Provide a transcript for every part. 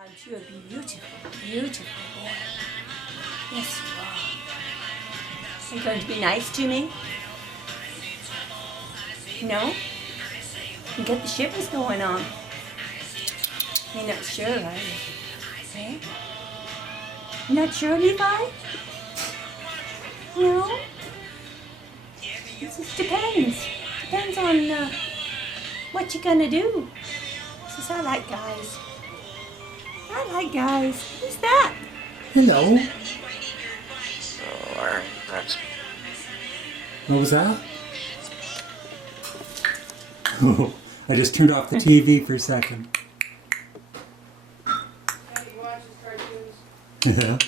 Aren't you a beautiful, beautiful boy? Yes, you are. Are you going to be nice to me? No? You get the shivers going on. You're not sure, are you? Eh? You're not sure, Levi? No? It just depends. Depends on what you're gonna do. Says I like guys. I like guys. Who's that? Hello. Oh, alright, that's... What was that? Oh, I just turned off the TV for a second. Yeah.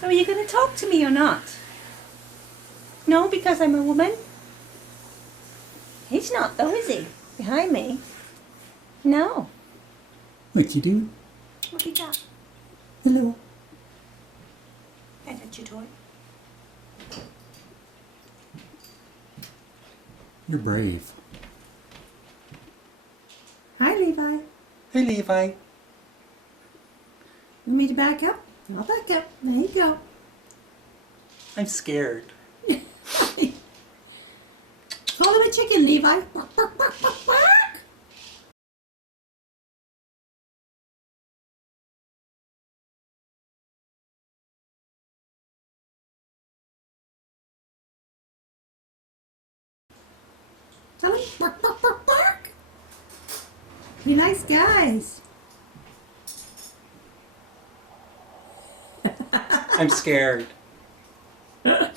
So are you gonna talk to me or not? No, because I'm a woman? He's not though, is he? Behind me? No. What you do? What you got? Hello. I touch your toy. You're brave. Hi, Levi. Hey, Levi. You want me to back up? I'll back up. There you go. I'm scared. Call him a chicken, Levi. Bark, bark, bark, bark, bark. Tell him bark, bark, bark, bark. Be nice guys. I'm scared. I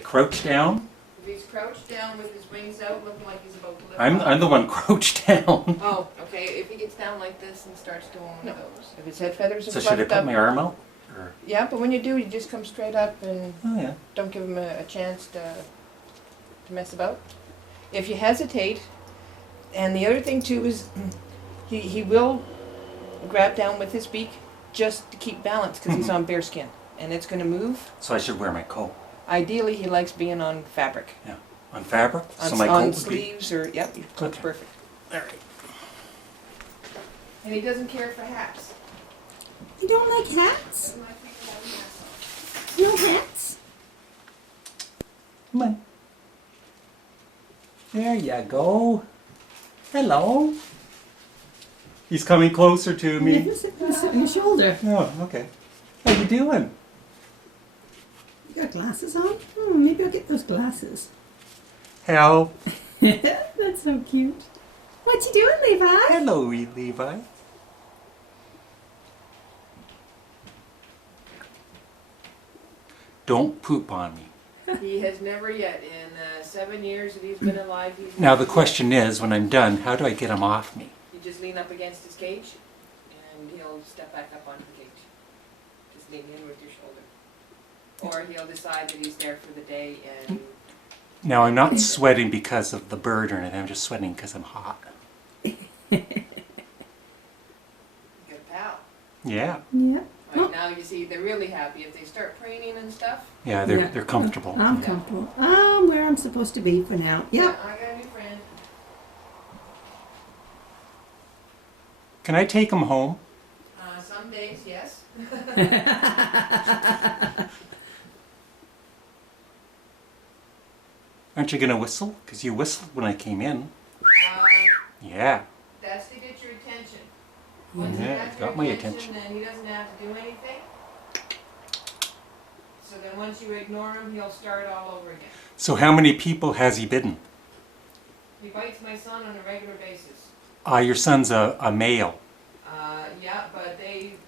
crouch down. If he's crouched down with his wings out, looking like he's about to lift I'm off. the one crouched down. Oh, okay. If he gets down like this and starts doing one of those. If his head feathers are So should I fluffed put up. my arm out? Or... Yeah, but when you do, you just come straight up and Oh yeah. don't give him a chance to mess about. If you hesitate, and the other thing too is he will grab down with his beak just to keep balance because he's on bare skin and it's going to move. So I should wear my coat. Ideally, he likes being on fabric. Yeah. On fabric? On, So my on coat would be... sleeves or, yep, your coat's Okay. perfect. Alright. And he doesn't care for hats. You don't like hats? Doesn't like people having hats on. No hats? Come on. There you go. Hello. He's coming closer to me. Sit on your shoulder. Oh, okay. How you doing? You got glasses on? Maybe I'll get those glasses. Hello. That's so cute. What you doing, Levi? Hello, Levi. Don't poop on me. He has never yet, in 7 years that he's been alive, he's Now never the question is, when I'm done, how do I get him off me? You just lean up against his cage, and he'll step back up onto the cage. Just lean in with your shoulder. Or he'll decide that he's there for the day and... Now I'm not sweating because of the bird or anything, I'm just sweating because I'm hot. Good pal. Yeah. Yeah. Right now, you see, they're really happy. If they start preening and stuff... Yeah, they're comfortable. I'm comfortable. I'm where I'm supposed to be for now. Yeah, Yep. I got a new friend. Can I take him home? Some days, yes. Aren't you going to whistle? Because you whistled when I came in. Yeah. That's to get your attention. Once Yeah, he has your got my attention. then he doesn't have to do anything. So then once you ignore him, he'll start all over again. So how many people has he bitten? He bites my son on a regular basis. Your son's a male. Yeah, but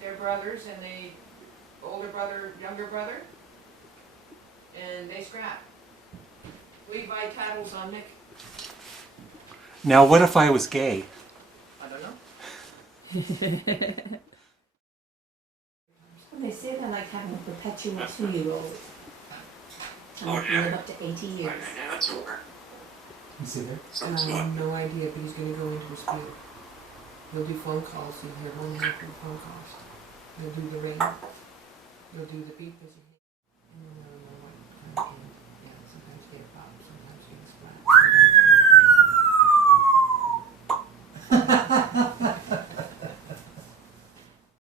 they're brothers, and older brother, younger brother, and they scrap. We buy tattles on Nick. Now what if I was gay? I don't know. They say they like having a perpetual 2-year-old. And they can live up to 80 years. Now it's over. You see there? No idea, but he's going to go into a spirit. He'll do phone calls, he'll hear 1 phone calls. He'll do the ring. He'll do the beep as he